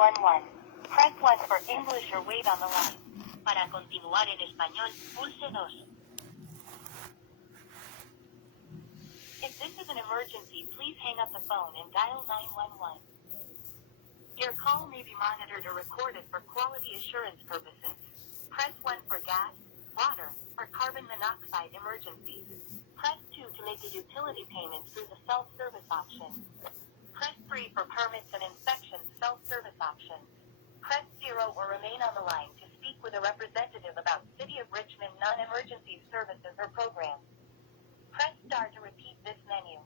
911. Press 1 for English or wait on the line. Para continuar en español, pulse 2. If this is an emergency, please hang up the phone and dial 911. Your call may be monitored or recorded for quality assurance purposes. Press 1 for gas, water, or carbon monoxide emergencies. Press 2 to make a utility payment through the self-service option. Press 3 for permits and inspections self-service option. Press 0 or remain on the line to speak with a representative about City of Richmond non-emergency services or programs. Press star to repeat this menu.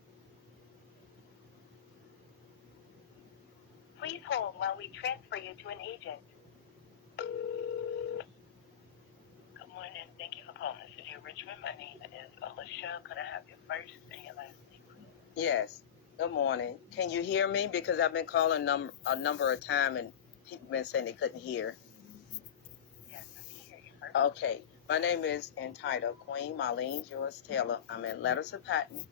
Please hold while we transfer you to an agent. Good morning. Thank you for calling the City of Richmond. My name is Alicia. Could I have your first and your last name, please? Yes. Good morning. Can you hear me? Because I've been calling a number of times and people been saying they couldn't hear. Yes, I can hear you first. Okay. My name is entitled Queen Marlene Joyce Taylor. I'm in letters of patent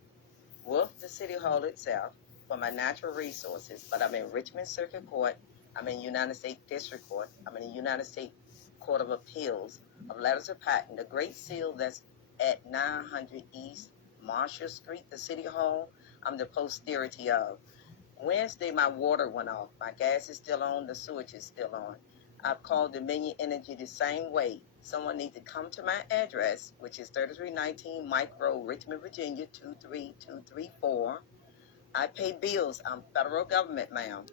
with the City Hall itself for my natural resources, but I'm in Richmond Circuit Court. I'm in United States District Court. I'm in the United States Court of Appeals of letters of patent. The Great Seal that's at 900 East Marshall Street, the City Hall, I'm the posterity of. Wednesday, my water went off. My gas is still on. The sewage is still on. I've called Dominion Energy the same way. Someone needs to come to my address, which is 3319 Mike Road, Richmond, Virginia, 23234. I pay bills. I'm federal government, ma'am.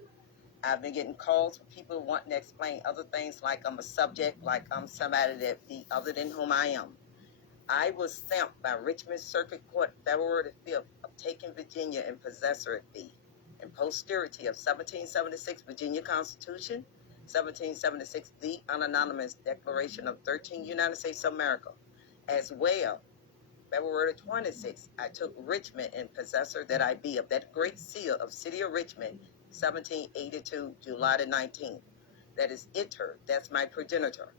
I've been getting calls from people wanting to explain other things like I'm a subject, like I'm somebody that be other than whom I am. I was stamped by Richmond Circuit Court February the 5th of taking Virginia in possessory fee and posterity of 1776 Virginia Constitution, 1776 the Unanimous Declaration of 13 United States of America. As well, February 26th, I took Richmond in possessor that I be of that great seal of City of Richmond, 1782, July the 19th. That is iter, that's my progenitor.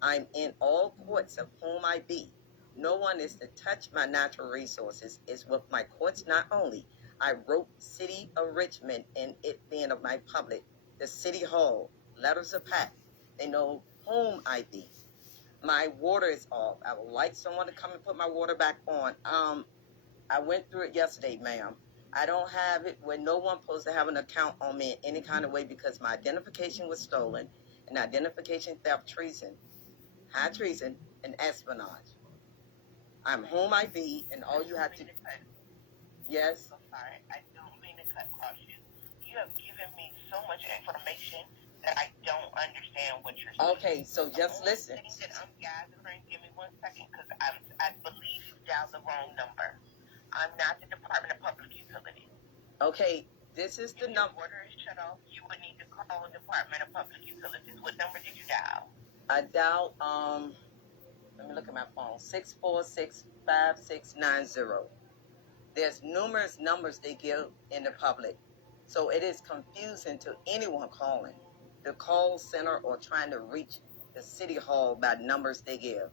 I'm in all courts of whom I be. No one is to touch my natural resources. It's with my courts not only. I wrote City of Richmond and it being of my public, the City Hall, letters of patent. They know whom I be. My water is off. I would like someone to come and put my water back on. I went through it yesterday, ma'am. I don't have it where no one supposed to have an account on me in any kind of way because my identification was stolen and identification theft, treason, high treason, and espionage. I'm whom I be, and all you have to... Yes? I'm sorry. I don't mean to cut across you. You have given me so much information that I don't understand what you're saying. Okay, so just listen. The only thing that I'm gathering, give me 1 second, because I believe you dialed the wrong number. I'm not the Department of Public Utilities. Okay, this is the number. If your water is shut off, you would need to call the Department of Public Utilities. What number did you dial? I dialed, let me look at my phone, 646-5690. There's numerous numbers they give in the public, so it is confusing to anyone calling the call center or trying to reach the City Hall by numbers they give.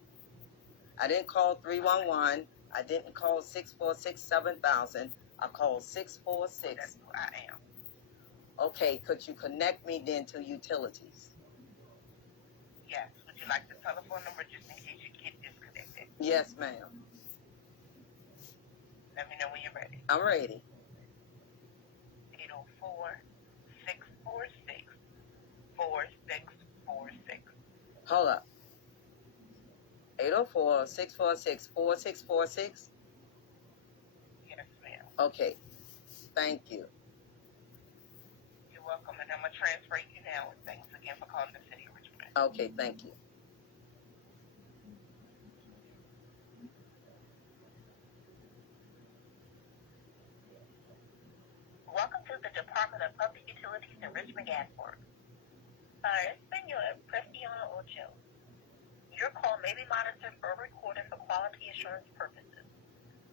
I didn't call 311. I didn't call 646-7000. I called 646. That's who I am. Okay, could you connect me then to utilities? Yes. Would you like the telephone number just in case you get disconnected? Yes, ma'am. Let me know when you're ready. I'm ready. 804-646-4646. Hold up. 804-646-4646? Yes, ma'am. Okay. Thank you. You're welcome, and I'm going to transfer you now. Thanks again for calling the City of Richmond. Okay, thank you. Welcome to the Department of Public Utilities and Richmond Gas Works. Para Español, presione 8. Your call may be monitored or recorded for quality assurance purposes.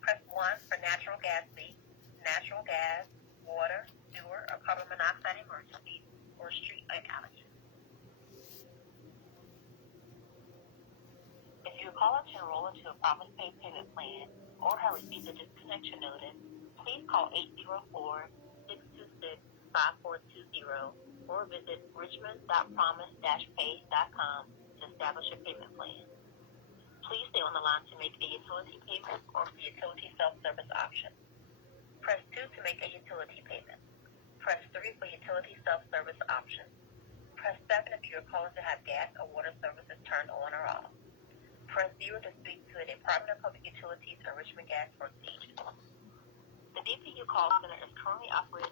Press 1 for natural gas leaks, natural gas, water, sewer, or carbon monoxide emergencies, or street light outages. If you're calling to enroll into a promise-based payment plan or have received a disconnection notice, please call 804-626-5420 or visit richmond.promise-pay.com to establish a payment plan. Please stay on the line to make a utility payment or for utility self-service option. Press 2 to make a utility payment. Press 3 for utility self-service options. Press 7 if you are calling to have gas or water services turned on or off. Press 0 to speak to the Department of Public Utilities or Richmond Gas Works agent. The DPU call center is currently operating.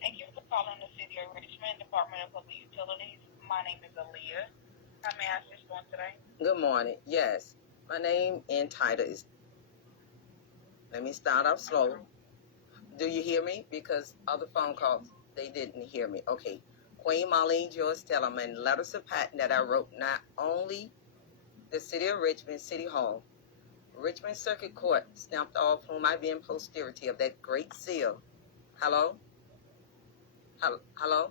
Thank you for calling the City of Richmond Department of Public Utilities. My name is Aaliyah. How may I assist you on today? Good morning. Yes, my name and title is. Let me start off slow. Do you hear me? Because other phone calls, they didn't hear me. Okay. Queen Marlene Joyce Tellerman, letters of patent that I wrote not only the City of Richmond, City Hall, Richmond Circuit Court, stamped off whom I be in posterity of that great seal. Hello? Hello?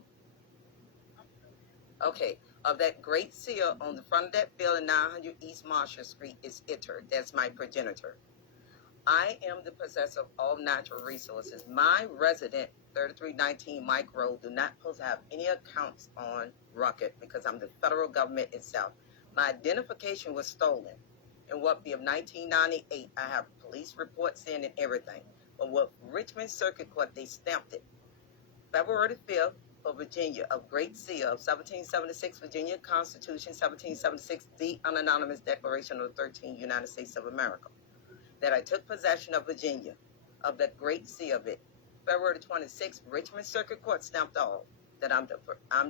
Okay. Of that great seal on the front of that building, 900 East Marshall Street, is ITER. That's my progenitor. I am the possessor of all natural resources. My resident, 3319 Mike Road, do not supposed to have any accounts on Rucket because I'm the federal government itself. My identification was stolen. In what be of 1998, I have police reports in and everything. But with Richmond Circuit Court, they stamped it. February the 5th of Virginia, of Great Seal of 1776, Virginia Constitution, 1776, the unanonymous Declaration of the 13th United States of America. That I took possession of Virginia, of that great seal of it. February 26th, Richmond Circuit Court stamped off that I'm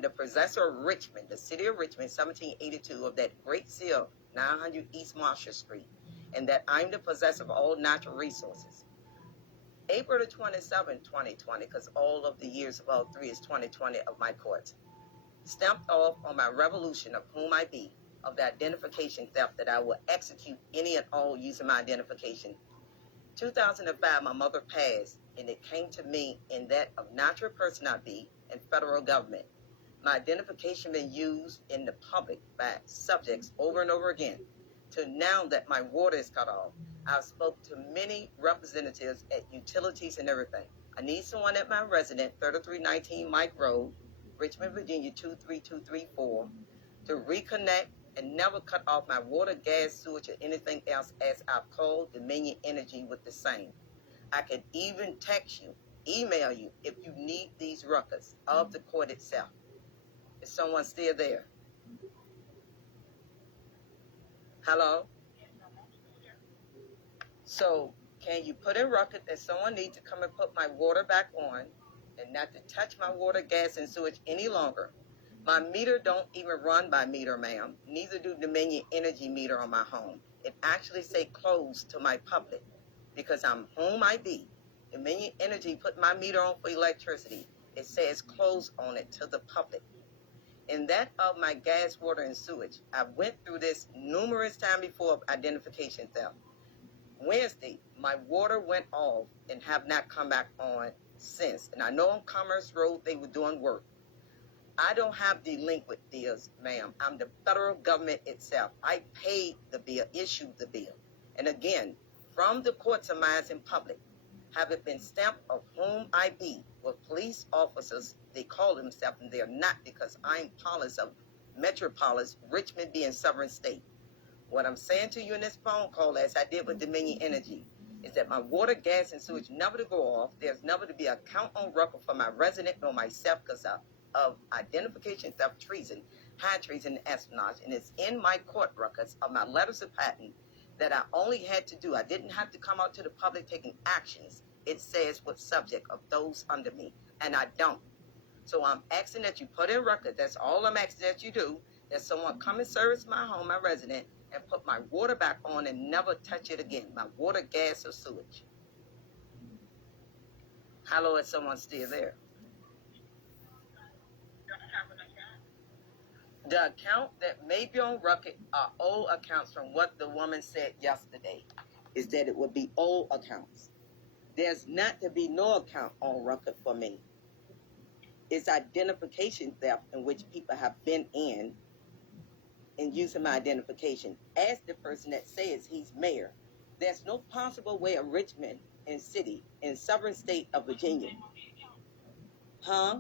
the possessor of Richmond, the city of Richmond, 1782, of that great seal, 900 East Marshall Street, and that I'm the possessor of all natural resources. April 27, 2020, because all of the years of all three is 2020 of my courts, stamped off on my revolution of whom I be, of the identification theft that I will execute any and all using my identification. 2005, my mother passed, and it came to me in that of natural person I be and federal government. My identification been used in the public by subjects over and over again. To now that my water is cut off, I've spoke to many representatives at utilities and everything. I need someone at my resident, 3319 Mike Road, Richmond, Virginia, 23234, to reconnect and never cut off my water, gas, sewage, or anything else as I've called Dominion Energy with the same. I can even text you, email you if you need these records of the court itself. Is someone still there? Hello? So can you put in record that someone needs to come and put my water back on and not to touch my water, gas, and sewage any longer? My meter don't even run by meter, ma'am. Neither do Dominion Energy meter on my home. It actually say closed to my public because I'm whom I be. Dominion Energy put my meter on for electricity. It says closed on it to the public. And that of my gas, water, and sewage, I went through this numerous times before of identification theft. Wednesday, my water went off and have not come back on since. And I know on Commerce Road they were doing work. I don't have delinquent bills, ma'am. I'm the federal government itself. I paid the bill, issued the bill. And again, from the courts of mine in public, have it been stamped of whom I be with police officers. They call themselves, and they're not because I'm Police of Metropolis, Richmond being sovereign state. What I'm saying to you in this phone call, as I did with Dominion Energy, is that my water, gas, and sewage never to go off. There's never to be a count on record for my resident or myself because of identification theft, treason, high treason, and espionage. And it's in my court records of my letters of patent that I only had to do. I didn't have to come out to the public taking actions. It says what subject of those under me, and I don't. So I'm asking that you put in record, that's all I'm asking that you do, that someone come and service my home, my resident, and put my water back on and never touch it again, my water, gas, or sewage. Hello, is someone still there? The account that may be on record are old accounts from what the woman said yesterday, is that it would be old accounts. There's not to be no account on record for me. It's identification theft in which people have been in and using my identification as the person that says he's mayor. There's no possible way of Richmond and city in sovereign state of Virginia. Huh?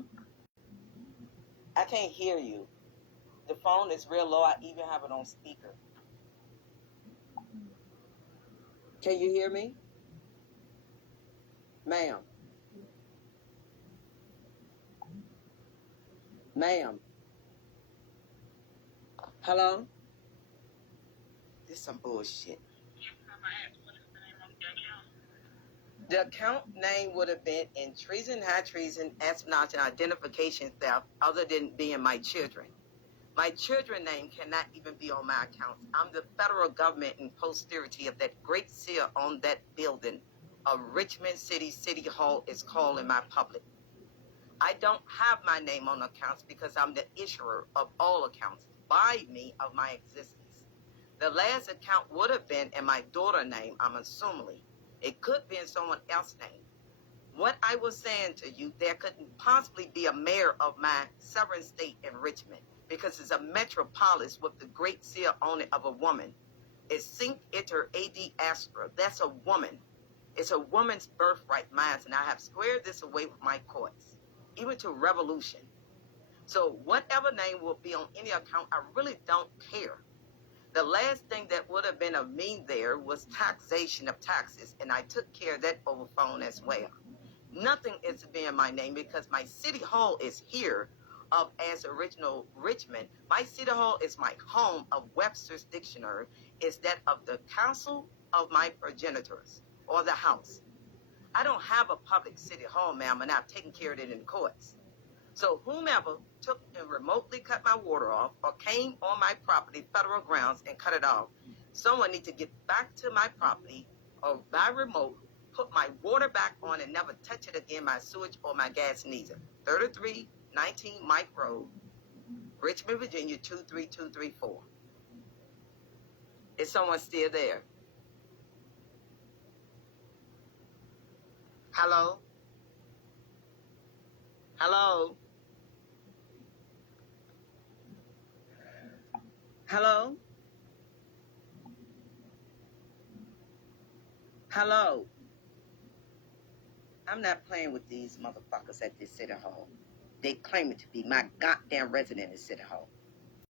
I can't hear you. The phone is real low. I even have it on speaker. Can you hear me? Ma'am. Ma'am. Hello? This is some bullshit. The account name would have been in treason, high treason, espionage, and identification theft other than being my children. My children name cannot even be on my account. I'm the federal government in posterity of that great seal on that building of Richmond City Hall is called in my public. I don't have my name on accounts because I'm the issuer of all accounts by me of my existence. The last account would have been in my daughter's name, I'm assuming. It could be in someone else's name. What I was saying to you, there couldn't possibly be a mayor of my sovereign state in Richmond because it's a metropolis with the great seal on it of a woman. It's Cinque Iter Ad Astra. That's a woman. It's a woman's birthright, mine, and I have squared this away with my courts, even to revolution. So whatever name will be on any account, I really don't care. The last thing that would have been of me there was taxation of taxes, and I took care of that over phone as well. Nothing is to be in my name because my city hall is here as original Richmond. My city hall is my home of Webster's dictionary. Is that of the council of my progenitors or the house. I don't have a public city hall, ma'am, and I've taken care of it in courts. So whomever took and remotely cut my water off or came on my property, federal grounds, and cut it off, someone needs to get back to my property or by remote, put my water back on and never touch it again, my sewage or my gas neither. 3319 Mike Road, Richmond, Virginia, 23234. Is someone still there? Hello? Hello? Hello? Hello? I'm not playing with these motherfuckers at this city hall. They claim it to be my goddamn resident in City Hall.